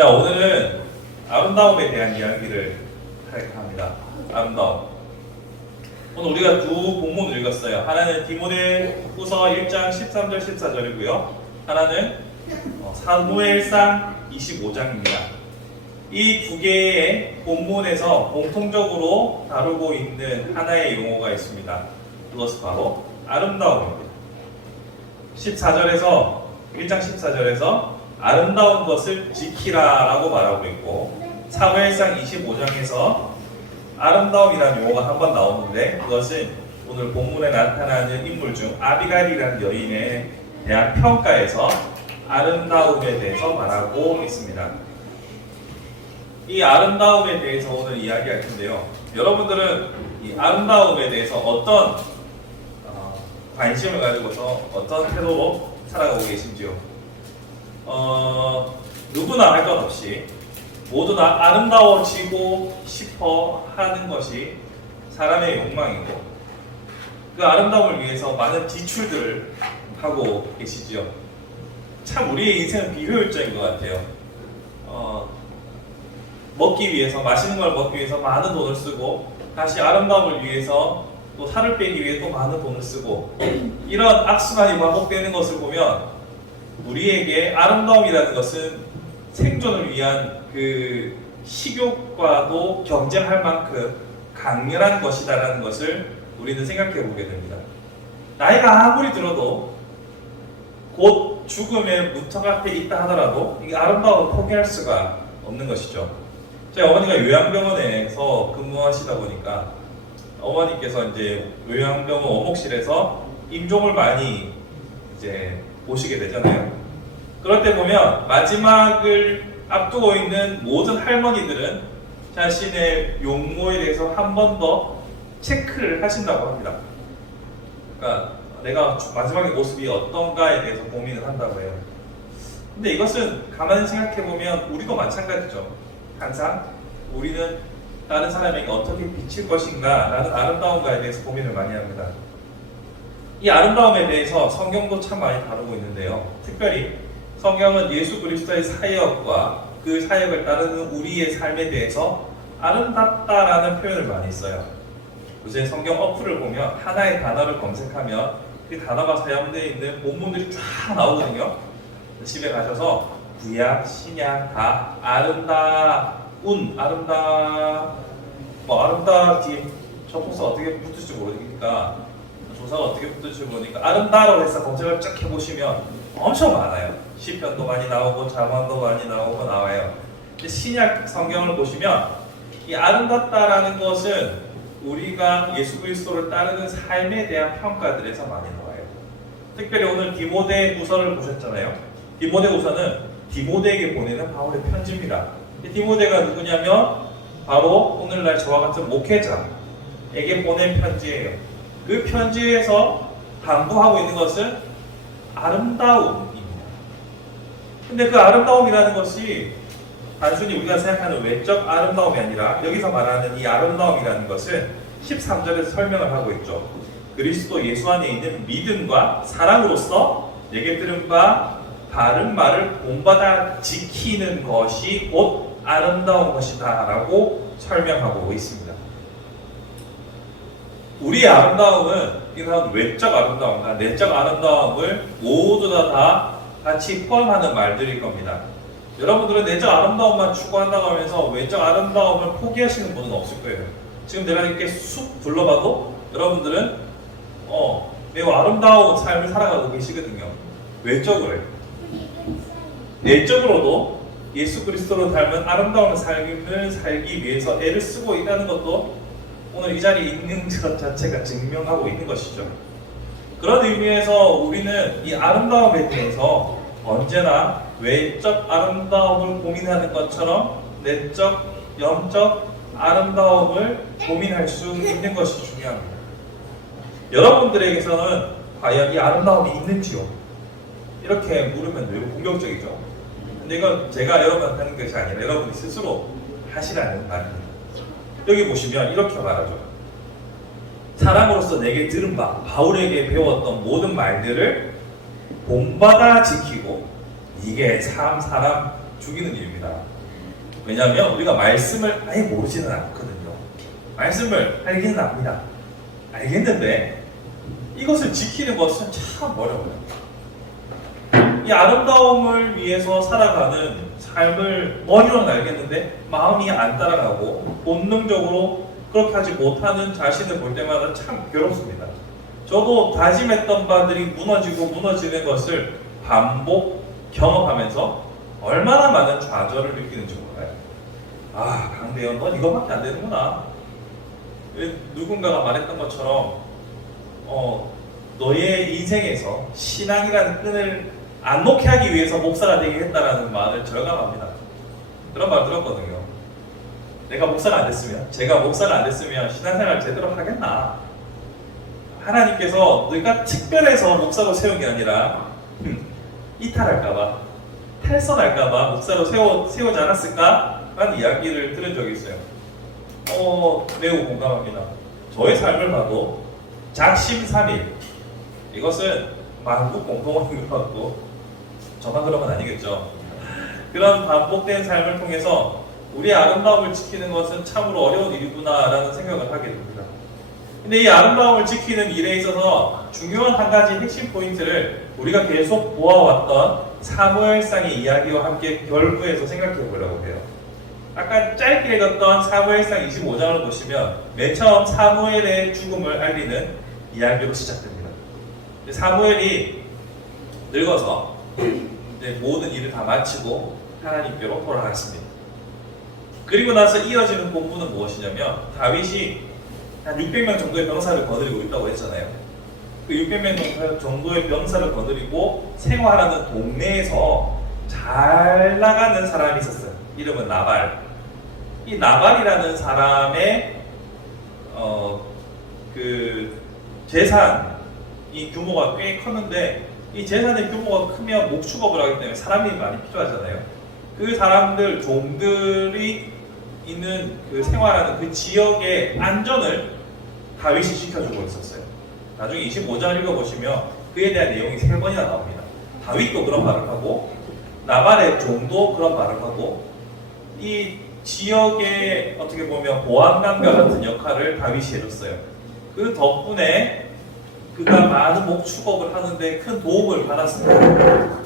자, 오늘은 아름다움에 대한 이야기를 할까 합니다. 아름다움. 오늘 우리가 두 본문을 읽었어요. 하나는 디모데후서 1장 13절 14절이고요. 하나는 사무엘상 25장입니다. 이 두 개의 본문에서 공통적으로 다루고 있는 하나의 용어가 있습니다. 그것은 바로 아름다움입니다. 14절에서 1장 14절에서 아름다운 것을 지키라 라고 말하고 있고, 사무엘상 25장에서 아름다움이라는 용어가 한 번 나오는데, 그것은 오늘 본문에 나타나는 인물 중 아비가일이라는 여인에 대한 평가에서 아름다움에 대해서 말하고 있습니다. 이 아름다움에 대해서 오늘 이야기할 텐데요. 여러분들은 이 아름다움에 대해서 어떤 관심을 가지고서 어떤 태도로 살아가고 계신지요? 누구나 할 것 없이 모두 다 아름다워지고 싶어 하는 것이 사람의 욕망이고, 그 아름다움을 위해서 많은 지출들을 하고 계시지요. 참 우리의 인생은 비효율적인 것 같아요. 먹기 위해서, 맛있는 걸 먹기 위해서 많은 돈을 쓰고, 다시 아름다움을 위해서 또 살을 빼기 위해 또 많은 돈을 쓰고, 이런 악순환이 반복되는 것을 보면 우리에게 아름다움이라는 것은 생존을 위한 그 식욕과도 경쟁할 만큼 강렬한 것이다라는 것을 우리는 생각해 보게 됩니다. 나이가 아무리 들어도 곧 죽음의 문턱 앞에 있다 하더라도 이 아름다움을 포기할 수가 없는 것이죠. 저희 어머니가 요양병원에서 근무하시다 보니까 어머니께서 이제 요양병원 원목실에서 임종을 많이 이제 보시게 되잖아요. 그럴 때 보면 마지막을 앞두고 있는 모든 할머니들은 자신의 용모에 대해서 한 번 더 체크를 하신다고 합니다. 그러니까 내가 마지막의 모습이 어떤가에 대해서 고민을 한다고 해요. 근데 이것은 가만히 생각해 보면 우리도 마찬가지죠. 항상 우리는 다른 사람에게 어떻게 비칠 것인가 라는 아름다움과에 대해서 고민을 많이 합니다. 이 아름다움에 대해서 성경도 참 많이 다루고 있는데요. 특별히 성경은 예수 그리스도의 사역과 그 사역을 따르는 우리의 삶에 대해서 아름답다라는 표현을 많이 써요. 요새 성경 어플을 보면 하나의 단어를 검색하면 그 단어가 사용되어 있는 본문들이 쫙 나오거든요. 집에 가셔서 구약, 신약 다 아름다운, 아름다 뒤에 접속사 어떻게 붙을지 모르니까, 조사가 어떻게 붙을지 모르니까 아름다라고 해서 검색을 쫙 해보시면 엄청 많아요. 시편도 많이 나오고 잠언도 많이 나오고 나와요. 근데 신약 성경을 보시면 이 아름답다라는 것은 우리가 예수 그리스도를 따르는 삶에 대한 평가들에서 많이 나와요. 특별히 오늘 디모데후서를 보셨잖아요. 디모데후서는 디모데에게 보내는 바울의 편지입니다. 디모데가 누구냐면 바로 오늘날 저와 같은 목회자에게 보낸 편지예요. 그 편지에서 당부하고 있는 것은 아름다움입니다. 근데 그 아름다움이라는 것이 단순히 우리가 생각하는 외적 아름다움이 아니라, 여기서 말하는 이 아름다움이라는 것은 13절에서 설명을 하고 있죠. 그리스도 예수 안에 있는 믿음과 사랑으로서 내게 들은 바 바른 말을 본받아 지키는 것이 곧 아름다운 것이다 라고 설명하고 있습니다. 우리의 아름다움은 이런 외적 아름다움과 내적 아름다움을 모두 다 같이 포함하는 말들일 겁니다. 여러분들은 내적 아름다움만 추구한다고 하면서 외적 아름다움을 포기하시는 분은 없을 거예요. 지금 내가 이렇게 쑥 둘러봐도 여러분들은 매우 아름다운 삶을 살아가고 계시거든요. 외적으로. 내적으로도 예수 그리스도로 닮은 아름다운 삶을 살기 위해서 애를 쓰고 있다는 것도 오늘 이 자리에 있는 것 자체가 증명하고 있는 것이죠. 그런 의미에서 우리는 이 아름다움에 대해서 언제나 외적 아름다움을 고민하는 것처럼 내적, 영적 아름다움을 고민할 수 있는 것이 중요합니다. 여러분들에게서는 과연 이 아름다움이 있는지요? 이렇게 물으면 매우 공격적이죠. 근데 이건 제가 여러분한테 하는 것이 아니라 여러분이 스스로 하시라는 말입니다. 여기 보시면 이렇게 말하죠. 사랑으로서 내게 들은 바, 바울에게 배웠던 모든 말들을 본받아 지키고, 이게 참 사람 죽이는 일입니다. 왜냐하면 우리가 말씀을 아예 모르지는 않거든요. 말씀을 알기는 압니다. 알겠는데 이것을 지키는 것은 참 어려워요. 이 아름다움을 위해서 살아가는 삶을 머리로는 알겠는데 마음이 안 따라가고 본능적으로 그렇게 하지 못하는 자신을 볼 때마다 참 괴롭습니다. 저도 다짐했던 바들이 무너지고 무너지는 것을 반복 경험하면서 얼마나 많은 좌절을 느끼는지 몰라요. 아, 강대현, 넌 이거밖에 안 되는구나. 누군가가 말했던 것처럼 너의 인생에서 신앙이라는 끈을 안 놓게 하기 위해서 목사가 되게 했다라는 말을 절감합니다. 그런 말 들었거든요. 내가 목사가 안 됐으면, 제가 목사가 안 됐으면 신앙생활 제대로 하겠나? 하나님께서 내가 특별해서 목사로 세운 게 아니라 이탈할까봐, 탈선할까봐 목사로 세우지 않았을까? 라는 이야기를 들은 적이 있어요. 매우 공감합니다. 저의 삶을 봐도 작심삼일, 이것은 만국 공통어인 것 같고 저만 그런 건 아니겠죠. 그런 반복된 삶을 통해서 우리의 아름다움을 지키는 것은 참으로 어려운 일이구나 라는 생각을 하게 됩니다. 근데 이 아름다움을 지키는 일에 있어서 중요한 한 가지 핵심 포인트를 우리가 계속 보아왔던 사무엘상의 이야기와 함께 결부해서 생각해 보려고 해요. 아까 짧게 읽었던 사무엘상 25장을 보시면 맨 처음 사무엘의 죽음을 알리는 이야기로 시작됩니다. 사무엘이 늙어서 이제 모든 일을 다 마치고 하나님께로 돌아갔습니다. 그리고 나서 이어지는 본문은 무엇이냐면 다윗이 한 600명 정도의 병사를 거느리고 있다고 했잖아요. 그 600명 정도의 병사를 거느리고 생활하는 동네에서 잘 나가는 사람이 있었어요. 이름은 나발. 이 나발이라는 사람의 그 재산이 규모가 꽤 컸는데 이 재산의 규모가 크면 목축업을 하기 때문에 사람이 많이 필요하잖아요. 그 사람들, 종들이 있는 그 생활하는 그 지역의 안전을 다윗이 지켜주고 있었어요. 나중에 25장 읽어보시면 그에 대한 내용이 3번이나 나옵니다. 다윗도 그런 말을 하고 나발의 종도 그런 말을 하고 이 지역의 어떻게 보면 보안관과 같은 역할을 다윗이 해줬어요. 그 덕분에 그가 많은 목축업을 하는데 큰 도움을 받았습니다.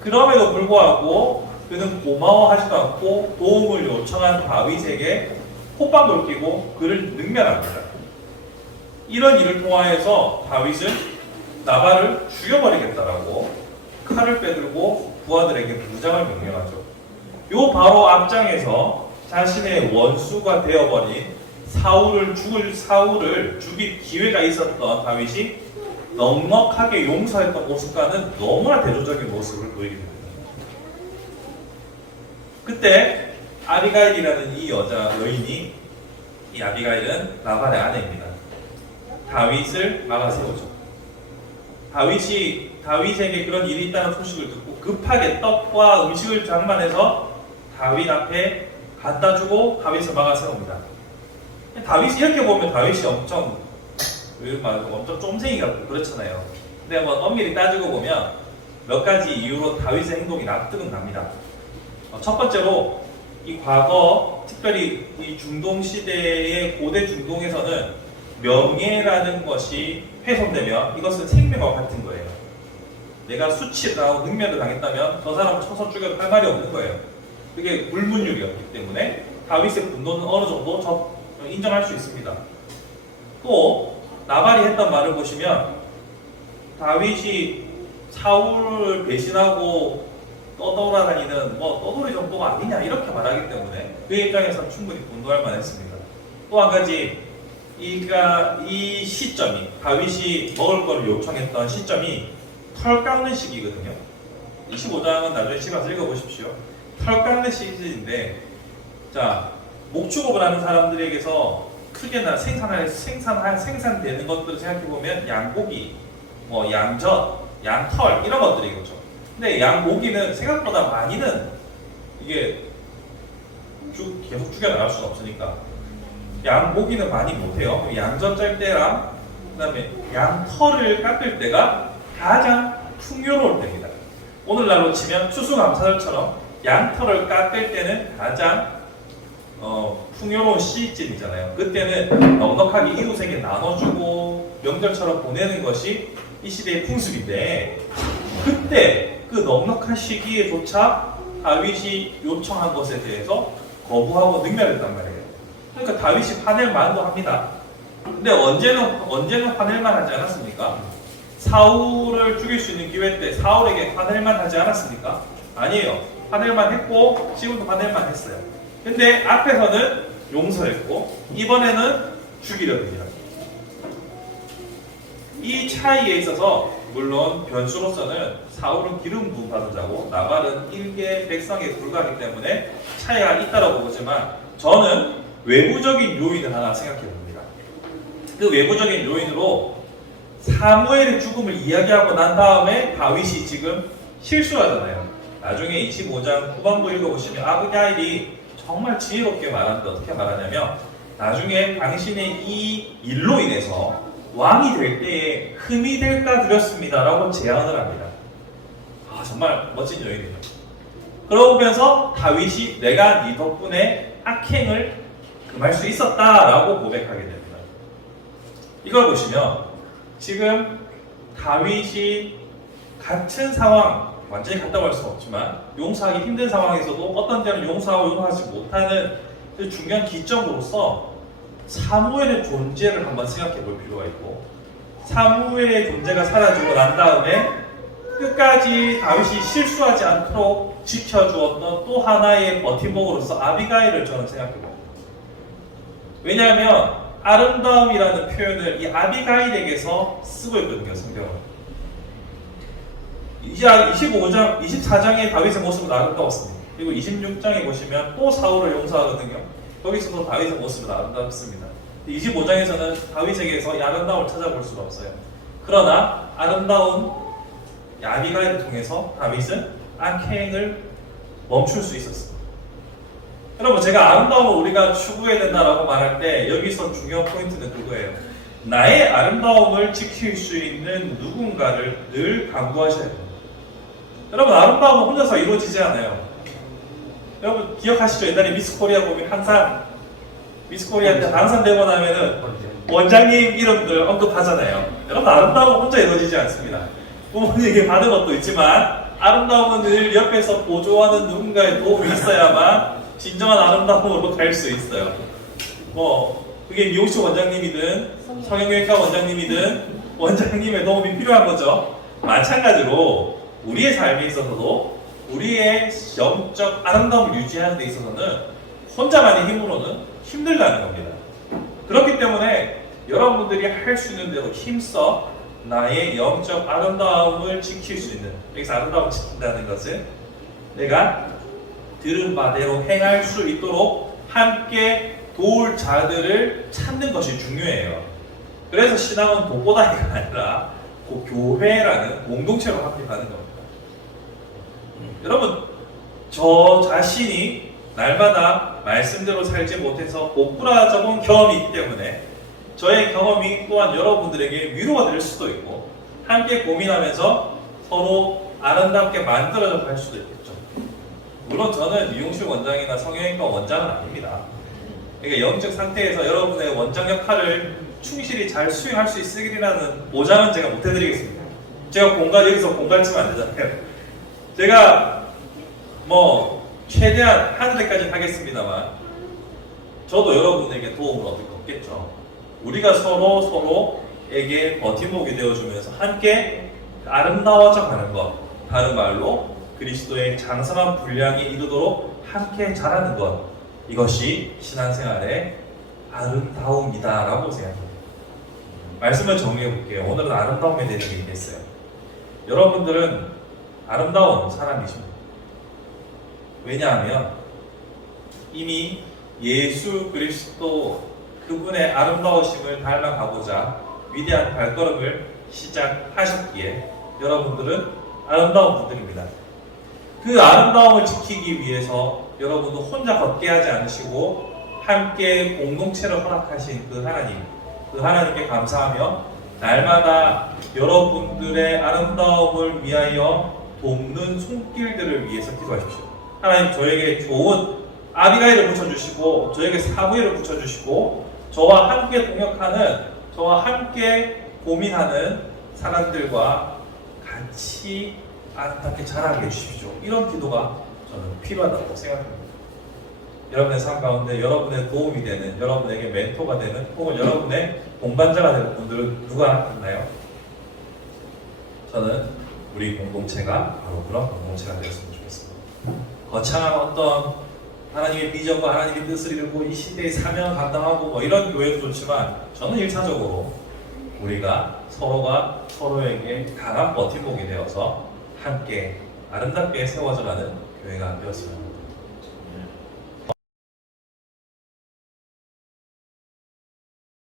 그럼에도 불구하고 그는 고마워하지도 않고 도움을 요청한 다윗에게 콧방울 끼고 그를 능멸합니다. 이런 일을 통하여서 다윗은 나발을 죽여버리겠다라고 칼을 빼들고 부하들에게 무장을 명령하죠. 요 바로 앞장에서 자신의 원수가 되어버린 사울을 죽일 기회가 있었던 다윗이 넉넉하게 용서했던 모습과는 너무나 대조적인 모습을 보이게 됩니다. 그때 아비가일이라는 이 여인이, 이 아비가일은 나발의 아내입니다. 다윗을 막아세우죠. 다윗에게 그런 일이 있다는 소식을 듣고 급하게 떡과 음식을 장만해서 다윗 앞에 갖다 주고 다윗을 막아세웁니다. 다윗이 이렇게 보면 다윗이 엄청 쫌생이 같고 그렇잖아요. 근데 한번 엄밀히 따지고 보면 몇 가지 이유로 다윗의 행동이 납득은 갑니다. 첫 번째로 이 과거 특별히 이 중동 시대의 고대 중동에서는 명예라는 것이 훼손되면 이것은 생명과 같은 거예요. 내가 수치를 당하고 능멸을 당했다면 저 사람을 쳐서 죽여도 할 말이 없는 거예요. 그게 불문율이었기 때문에 다윗의 분노는 어느 정도 인정할 수 있습니다. 또 나발이 했던 말을 보시면 다윗이 사울을 배신하고 떠돌아다니는 떠돌이 정도가 아니냐 이렇게 말하기 때문에 그의 입장에서는 충분히 분노할 만했습니다. 또 한 가지 이 시점이 다윗이 먹을 거를 요청했던 시점이 털 깎는 시기거든요. 25장은 나중에 시간을 읽어보십시오. 털 깎는 시기인데 자 목축업을 하는 사람들에게서 크게 생산되는 것들을 생각해보면 양고기, 양젓, 양털 이런 것들이겠죠. 근데 양고기는 생각보다 많이는 이게 계속 죽여나갈 수가 없으니까 양고기는 많이 못해요. 양젓 짤 때랑 그 다음에 양털을 깎을 때가 가장 풍요로울 때입니다. 오늘날로 치면 추수감사절처럼 양털을 깎을 때는 가장 풍요로운 시즌이잖아요. 그때는 넉넉하게 이웃에게 나눠주고 명절처럼 보내는 것이 이 시대의 풍습인데, 그때 그 넉넉한 시기에조차 다윗이 요청한 것에 대해서 거부하고 능멸했단 말이에요. 그러니까 다윗이 화낼 만도 합니다. 근데 언제는 화낼만 하지 않았습니까? 사울을 죽일 수 있는 기회 때 사울에게 화낼만 하지 않았습니까? 아니에요. 화낼만 했고 지금도 화낼만 했어요. 근데 앞에서는 용서했고 이번에는 죽이려 듭니다. 이 차이에 있어서 물론 변수로서는 사울은 기름 부음 받은 자고 나발은 일개 백성에 불과하기 때문에 차이가 있다고 보지만, 저는 외부적인 요인을 하나 생각해 봅니다. 그 외부적인 요인으로 사무엘의 죽음을 이야기하고 난 다음에 다윗이 지금 실수하잖아요. 나중에 25장 후반부 읽어보시면 아비가일이 정말 지혜롭게 말하는데 어떻게 말하냐면, 나중에 당신의 이 일로 인해서 왕이 될 때에 흠이 될까 두렵습니다 라고 제안을 합니다. 정말 멋진 여인이죠. 그러면서 다윗이 내가 네 덕분에 악행을 금할 수 있었다 라고 고백하게 됩니다. 이걸 보시면 지금 다윗이 같은 상황, 완전히 같다고 할 수는 없지만 용서하기 힘든 상황에서도 어떤 때는 용서하고 용서하지 못하는 그 중요한 기점으로서 사무엘의 존재를 한번 생각해 볼 필요가 있고, 사무엘의 존재가 사라지고 난 다음에 끝까지 다윗이 실수하지 않도록 지켜주었던 또 하나의 버팀목으로서 아비가일을 저는 생각해 봅니다. 왜냐하면 아름다움이라는 표현을 이 아비가일에게서 쓰고 있거든요, 성경은. 이제 25장, 24장의 다윗의 모습은 아름다웠습니다. 그리고 26장에 보시면 또 사울을 용서하거든요. 거기서도 다윗의 모습은 아름답습니다. 25장에서는 다윗에게서 이 아름다움을 찾아볼 수가 없어요. 그러나 아름다운 아비가일을 통해서 다윗은 악행을 멈출 수 있었습니다. 여러분, 제가 아름다움을 우리가 추구해야 된다라고 말할 때 여기서 중요한 포인트는 그거예요. 나의 아름다움을 지킬 수 있는 누군가를 늘 강구하셔야 됩니다. 여러분, 아름다움은 혼자서 이루어지지 않아요. 여러분 기억하시죠? 옛날에 미스 코리아 보면 항상 미스 코리아 때 당선되고 나면은 원장님 이름들 언급하잖아요. 여러분, 아름다움은 혼자 이루어지지 않습니다. 부모님에게 받은 것도 있지만 아름다움은 늘 옆에서 보조하는 누군가의 도움이 있어야만 진정한 아름다움으로 갈 수 있어요. 그게 미용실 원장님이든 성형외과 원장님이든 원장님의 도움이 필요한 거죠. 마찬가지로 우리의 삶에 있어서도 우리의 영적 아름다움을 유지하는 데 있어서는 혼자만의 힘으로는 힘들다는 겁니다. 그렇기 때문에 여러분들이 할 수 있는 대로 힘써 나의 영적 아름다움을 지킬 수 있는, 여기서 아름다움을 지킨다는 것은 내가 들은 바대로 행할 수 있도록 함께 도울 자들을 찾는 것이 중요해요. 그래서 신앙은 독고다이가 아니라 교회라는 공동체로 함께 가는 겁니다. 여러분, 저 자신이 날마다 말씀대로 살지 못해서 고꾸라져본 경험이 있기 때문에 저의 경험이 또한 여러분들에게 위로가 될 수도 있고 함께 고민하면서 서로 아름답게 만들어져 갈 수도 있겠죠. 물론 저는 미용실 원장이나 성형외과 원장은 아닙니다. 그러니까 영적 상태에서 여러분의 원장 역할을 충실히 잘 수행할 수 있으리라는 보장은 제가 못 해드리겠습니다. 제가 여기서 공갈치면 안 되잖아요. 제가 최대한 하는 데까지 하겠습니다만 저도 여러분에게 도움을 얻겠죠. 우리가 서로에게 버팀목이 되어주면서 함께 아름다워져 가는 것, 다른 말로 그리스도의 장성한 분량에 이르도록 함께 자라는 것, 이것이 신앙생활의 아름다움이다라고 생각합니다. 말씀을 정리해 볼게요. 오늘은 아름다움에 대해서 얘기했어요. 여러분들은 아름다운 사람이십니다. 왜냐하면 이미 예수 그리스도 그분의 아름다우심을 닮아가고자 위대한 발걸음을 시작하셨기에 여러분들은 아름다운 분들입니다. 그 아름다움을 지키기 위해서 여러분도 혼자 걷게 하지 않으시고 함께 공동체를 허락하신 그 하나님께 감사하며 날마다 여러분들의 아름다움을 위하여 돕는 손길들을 위해서 기도하십시오. 하나님 저에게 좋은 아비가일을 붙여주시고 저에게 사무엘을 붙여주시고 저와 함께 동역하는 저와 함께 고민하는 사람들과 같이 아름답게 자라게 해주십시오. 이런 기도가 저는 필요하다고 생각합니다. 여러분의 삶 가운데 여러분의 도움이 되는, 여러분에게 멘토가 되는, 혹은 여러분의 동반자가 되는 분들은 누가 있나요? 저는 우리 공동체가 바로 그런 공동체가 되었으면 좋겠습니다. 거창한 어떤 하나님의 비전과 하나님의 뜻을 이루고 이 시대의 사명을 감당하고 뭐 이런 교회도 좋지만 저는 1차적으로 우리가 서로가 서로에게 강한 버팀목이 되어서 함께 아름답게 세워져가는 교회가 되었으면